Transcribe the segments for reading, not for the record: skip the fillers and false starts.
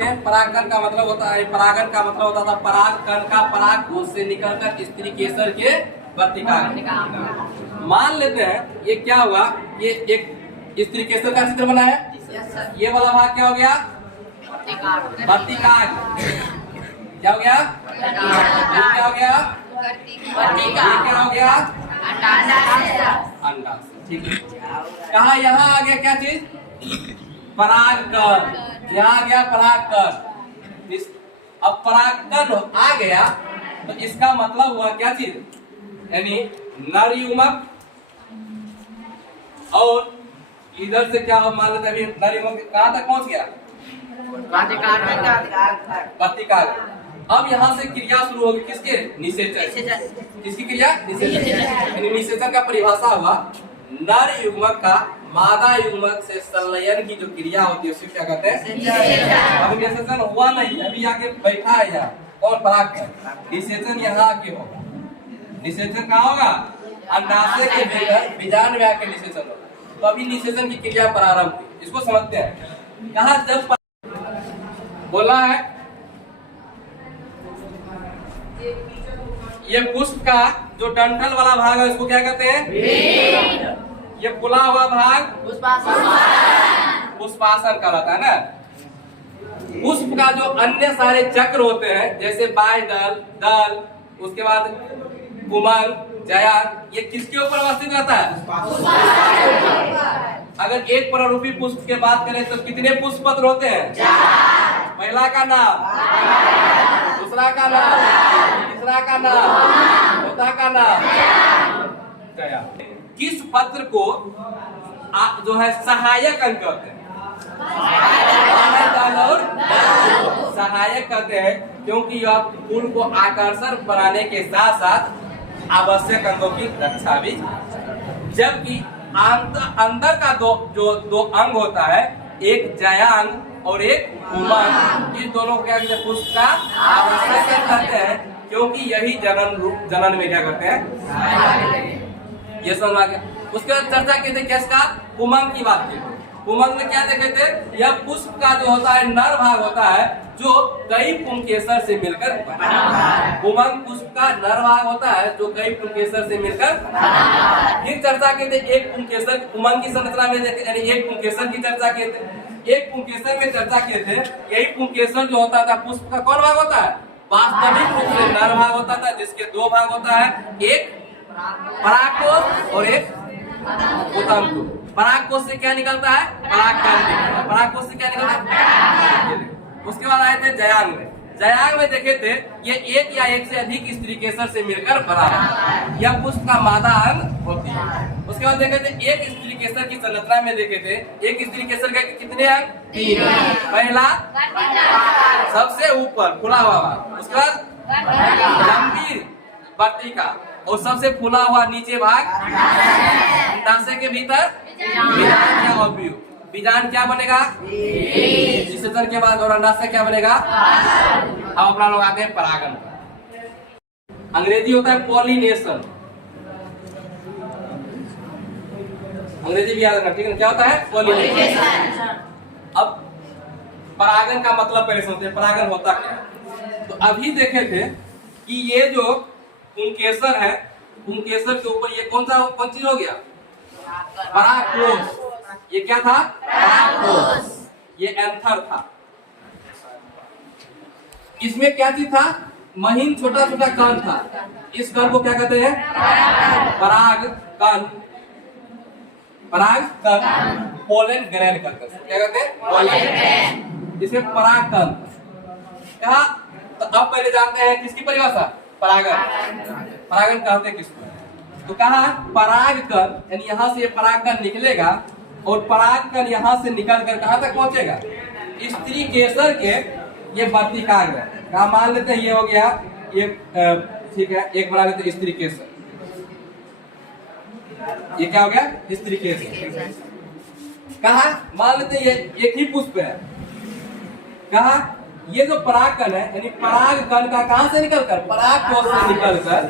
थे परागकण का मतलब होता है, परागन का मतलब होता था परागकण का पराग कोश से निकलकर स्त्री केसर के वर्तिकाग्र। मान लेते हैं ये क्या हुआ, ये एक स्त्री केसर का चित्र बना है, ये वाला भाग क्या हो गया, वर्तिकाग्र। क्या हो गया, क्या हो गया, क्या हो गया, अंडाशय। ठीक है, कहा यहाँ आ गया क्या चीज, परागकण। यहाँ आ गया परागकण। अब परागकण आ गया तो इसका मतलब हुआ क्या चीज, यानी नर युग्मक, और इधर से क्या हो, मान लेते अभी नर युग्मक कहाँ तक पहुंच गया, वर्तिकाग्र। अब यहाँ से क्रिया शुरू होगी किसके, निषेचन। किसकी क्रिया, निषेचन। निषेचन का परिभाषा हुआ नर युग्मक का मादा युग्मक से संलयन की जो क्रिया होती है उसे क्या कहते हैं। अब निषेचन हुआ नहीं, अभी आके बैठा है यहाँ, और परागकण। निषेचन यहाँ आके होगा। निषेचन कहाँ होगा, अंडाशय के भीतर बीजांड में आके निषेचन होगा। तो अभी निषेचन की क्रिया प्रारंभ हुई, इसको समझते हैं। कहा जब बोला है ये पुष्प का जो डंठल वाला भाग है इसको क्या कहते हैं, ये फुला हुआ भाग पुष्पासन कहलाता है ना। पुष्प का जो अन्य सारे चक्र होते हैं जैसे बाह्यदल, दल, उसके बाद पुमंग, जयान, ये किसके ऊपर अवस्थित रहता है, अगर एक प्रारूपी पुष्प के बात करें तो कितने पुष्प पत्र होते हैं, पहला का नाम, दूसरा का नाम, तीसरा का नाम, चौथा का नाम, जया। किस पत्र को जो है सहायक अंग कहते हैं, और सहायक कहते हैं क्योंकि यह फूल को आकर्षण बनाने के साथ साथ आवश्यक अंगों की रक्षा भी। जबकि अंदर का दो अंग होता है, एक जयांग और एक पुमंग, इन दोनों को क्या कहते हैं, पुष्प का आवश्यक अंग कहते हैं क्योंकि यही जनन में क्या करते हैं, ये समझ आ गया। उसके बाद चर्चा की थी किसका, पुमंग की बात की। पुमंग में क्या देखे थे, यह पुष्प का जो होता है नर भाग होता है जो कई पुंकेसर से मिलकर बना है। पुमंग पुष्प का नर भाग होता है जो कई पुंकेसर से मिलकर बना है। फिर चर्चा की थी एक पुंकेसर, पुमंग की संरचना में यानी एक पुंकेसर की चर्चा किए थे। एक पुंकेसर में चर्चा किए थे, यही पुंकेसर जो होता था पुष्प का कौन भाग होता है, वास्तविक रूप से नर भाग होता था जिसके दो भाग होता है, एक परागकोश और एक उतंकोश। परागकोश से क्या निकलता है, परागकण। परागकोश से क्या निकलता है, उसके बाद आए थे जयांग में। जयांग में देखे थे ये एक या एक से अधिक स्त्री केसर से मिलकर बना है, यह पुष्प का मादा अंग होती है। उसके बाद देखे थे एक स्त्री केसर की संरचना में देखे थे, एक स्त्री केसर के कितने अंग, तीन। पहला सबसे ऊपर खुला हुआ भाग, उसके बाद लंबी वर्तिका, और सबसे फूला हुआ नीचे भाग अंडाशय के भीतर बीजांड या ओव्यूल। बीजांड क्या बनेगा, निषेचन के बाद, और अंडाशय क्या बनेगा। अब अपना लोग आते हैं परागन। अंग्रेजी होता है पॉलिनेशन, अंग्रेजी भी याद रखना, ठीक है, क्या होता है, पॉलिनेशन। अब परागन का मतलब पहले समझते हैं, परागन होता क्या। तो अभी देखे थे कि ये जो पुंकेसर है, पुंकेसर के ऊपर ये कौन चीज हो गया, परागकोश। ये क्या था, परागकोश। ये एंथर था। इसमें क्या चीज था, महीन छोटा छोटा कण था। इस कण को क्या कहते हैं, परागकण। परागकण, पोलन ग्रैंड कहते हैं। क्या कहते हैं, पोलन। इसमें परागकण कहा। तो अब पहले जानते हैं किसकी परिभाषा, परागन। परागन कहते हैं किसको, तो कहा परागकण, यानी यहाँ से परागकण निकलेगा और परागकण यहाँ से निकलकर कहाँ तक पहुंचेगा, स्त्री केसर के ये वर्तिकाग्र। कहा मान लेते हैं ये हो गया, ये ठीक है, एक बना लेते स्त्री केसर। ये क्या हो गया, स्त्री केसर। कहा मान लेते हैं ये एक ही पुष्प है। कहा ये जो परागकण है, यानी परागकण का कहां से निकलकर, परागकोश से निकलकर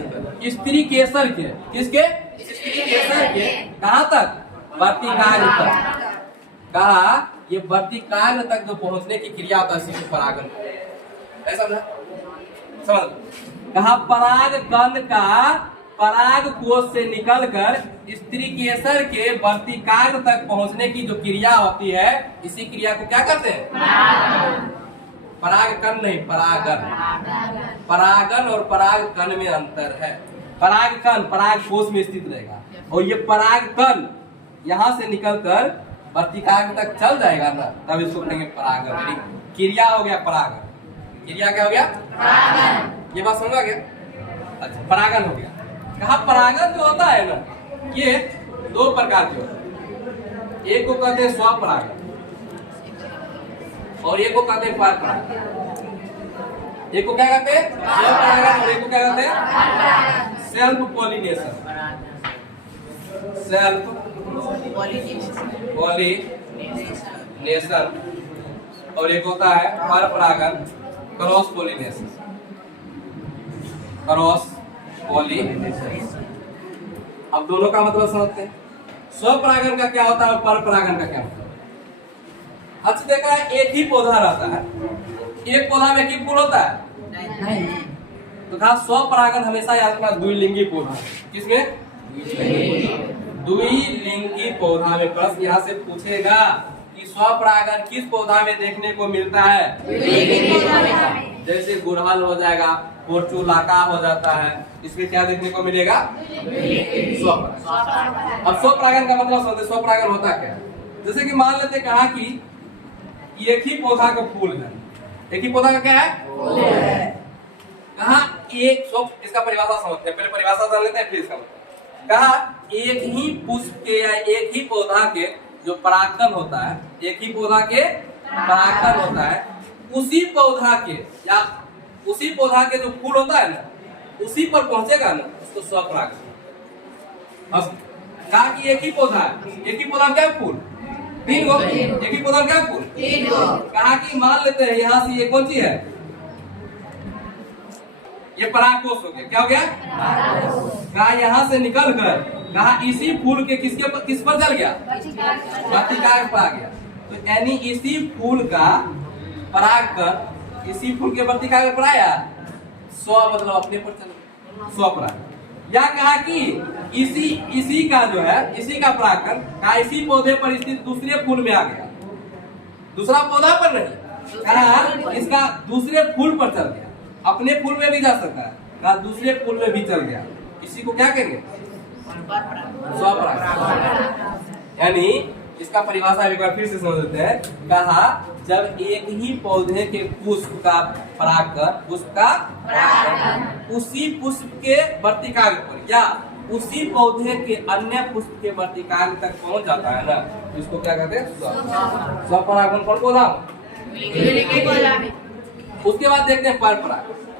स्त्री केसर के, किसके, स्त्री केसर के कहां तक, वर्तिकाग्र तक। कहा ये वर्तिकाग्र तक जो पहुंचने की क्रिया होता है इसी को परागन, ऐसा समझ? कहा पराग कण का पराग कोश से निकलकर स्त्री केसर के वर्तिकाग्र तक पहुंचने की जो क्रिया होती है, इसी क्रिया को क्या कहते हैं? पराग कण नहीं, परागन। परागन और पराग कण में अंतर है। पराग कण पराग कोश में स्थित रहेगा और ये पराग कण यहाँ से निकलकर वर्तिकाग्र तक चल जाएगा ना, तब इसको कहेंगे परागन। क्रिया हो गया परागन। क्रिया क्या हो गया? परागन। ये बात समझ आ गया? अच्छा, परागन हो गया। कहा परागन जो होता है ना, ये दो प्रकार के होते हैं। एक को कहते हैं स्वपरागन और एक को कहते हैं परपरागन। एक को क्या कहते हैं? स्वपरागन और एक को क्या कहते हैं? Self pollination. सेल्फ पॉलिनेशन और एक होता है परपरागन, क्रॉस पॉलिनेशन। Cross pollination. अब दोनों का मतलब समझते हैं। स्वपरागन का क्या होता है और परपरागन का क्या होता है? अच्छा देखा है, एक ही पौधा रहता है, एक पौधा में एक ही फूल होता है नहीं। तो कहा स्वपरागन हमेशा याद रखना द्विलिंगी पौधा। किसमें? द्विलिंगी पौधा में। प्रश्न यहाँ से पूछेगा कि स्वपरागन किस पौधा में देखने को मिलता है? जैसे गुड़हल हो जाएगा, पोर्चुलाका हो जाता है, इसमें क्या देखने को मिलेगा? स्वपरागन। अब स्वपरागन का मतलब समझते, स्वपरागन होता क्या है? जैसे कि मान लेते कहा कि एक ही पौधा का फूल है। एक ही पौधा का क्या है? फूल है। कहा एक इसका परिभाषा समझते हैं, पहले परिभाषा जान लेते हैं फिर इसका मतलब। कहा एक ही पुष्प के या एक ही पौधा के जो परागकण होता है, एक ही पौधा के परागकण होता है, उसी पौधा के या उसी पौधा के जो फूल होता है ना, उसी पर पहुंचेगा ना, उसको स्वपरागन। अब कहा कि एक ही पौधा है, एक ही पौधा क्या फूल? तीन गो। एक ही पौधा क्या फूल? तीन गो। कहा कि मान लेते हैं यहाँ से ये कौन सी है? ये परागकोश हो गया। क्या हो गया? कहा यहाँ से निकल कर कहा इसी फूल के किस पर चल गया? वर्तिकाग्र पर आ गया। तो यानी इसी फूल का परागकण इसी फूल के वर्तिकाग्र पर आया, स्व मतलब अपने पर चल गया, स्वपरागन। या कहा कि इसी का जो है, इसी का परागकण कहा इसी पौधे पर स्थित दूसरे फूल में आ गया, दूसरा पौधा पर नहीं, कहा इसका दूसरे फूल पर चल गया। अपने फूल में भी जा सकता है, कहा दूसरे फूल में भी चल गया, इसी को क्या कहेंगे? स्वपरागन। यानी इसका परिभाषा एक बार फिर से समझ लेते हैं। कहा जब एक ही पौधे के पुष्प का परागकण, पुष्प का परागकण उसी पुष्प के वर्तिकाग्र पर या उसी पौधे के अन्य पुष्प के वर्तिकाग्र तक पहुंच जाता है ना, इसको क्या कहते हैं? स्वपरागन। कौन पौधा? उसके बाद देखते हैं परपरागन।